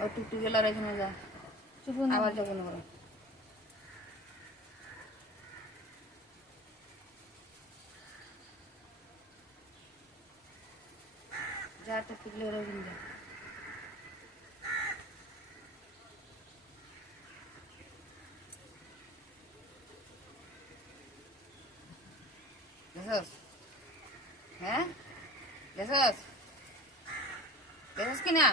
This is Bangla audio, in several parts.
ও টুকটুক গেলার এখানে যা আবার যখন করো যা টুকটুক গেলার এখানে যা গেছস হ্যাঁ গেছস গেছস কিনা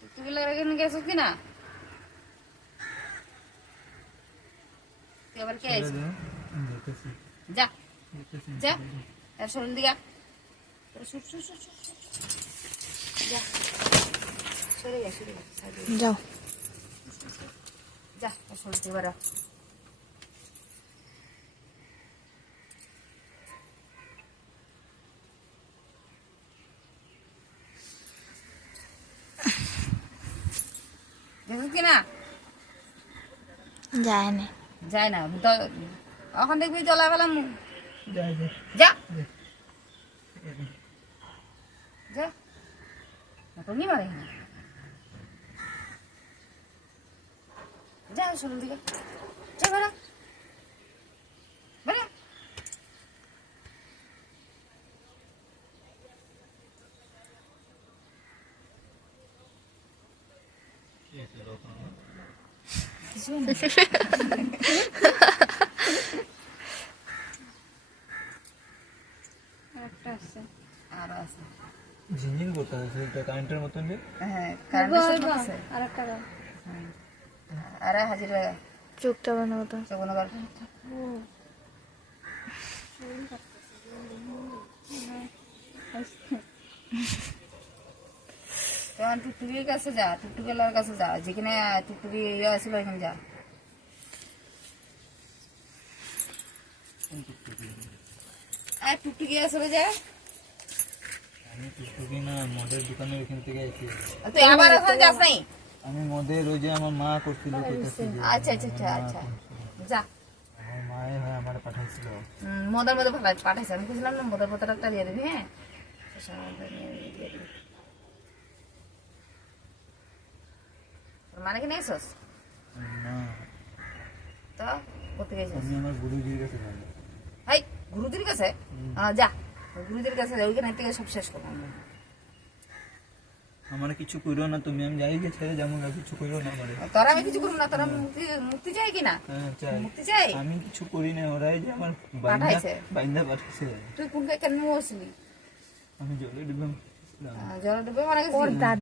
টুকটুক গেলার এখানে গেছস কিনা তুই আবার কে আইছিস যা যা এর শরীর দিকে যা সরে যা যাও যা এর শরীর দিকে বাড়া গেছিস কিনা যায় না যায় না এখন দেখবি জলা গেলাম যা যা তুমি মারে যা শুনুন দিকে যা বেড়া বেড়া কিছু না একটা আছে আর আছে ঝিনঝিন করতে আছে এটা কারেন্টের মতন যে হ্যাঁ কারেন্টের আছে আর একটা আরে হাজির চোখটা বানাবো তো চবন কর তখন টুকটুকির কাছে যা টুকটুকির কাছে যা যেখানে টুকটুকি ইয়ে আসলো এখানে যা আর টুকটুকি আসলে যা আমি টুকটুকি না মদের দোকানের এখান থেকে আইছি তুই আবার ওখানে যাস নাই আমি মদের ওই যে আমার মা করছিল আচ্ছা আচ্ছা আচ্ছা আচ্ছা যা আমার মায়ে হয় আমার পাঠাইছিল মদের মধ্যে পাঠাইছে আমি বুঝলাম না মদের বোতল একটা দিয়ে দিবি হ্যাঁ দিয়ে দিবি মানে কি নেইছস না তো কোথায় গেছিস আমি আমার গুরুজির কাছে যাবো হাই গুরুদের কাছে যা গুরুদের কাছে যা ওইখানে থেকে সব শেষ করবো আমার কিছু কইরো না তুমি আমি যাই যে ছেড়ে যাবো না কিছু কইরো না আমারে তোরা আমি কিছু করবো না তোরা মুক্তি মুক্তি চাই কিনা হ্যাঁ চাই মুক্তি চাই আমি কিছু করি না ওরাই যে আমার পাঠাইছে। বাইন্দা পাঠাইছে তুই কোন কেন মরছিলি আমি জলে ডুবে জল ডুবে মারা গেছিস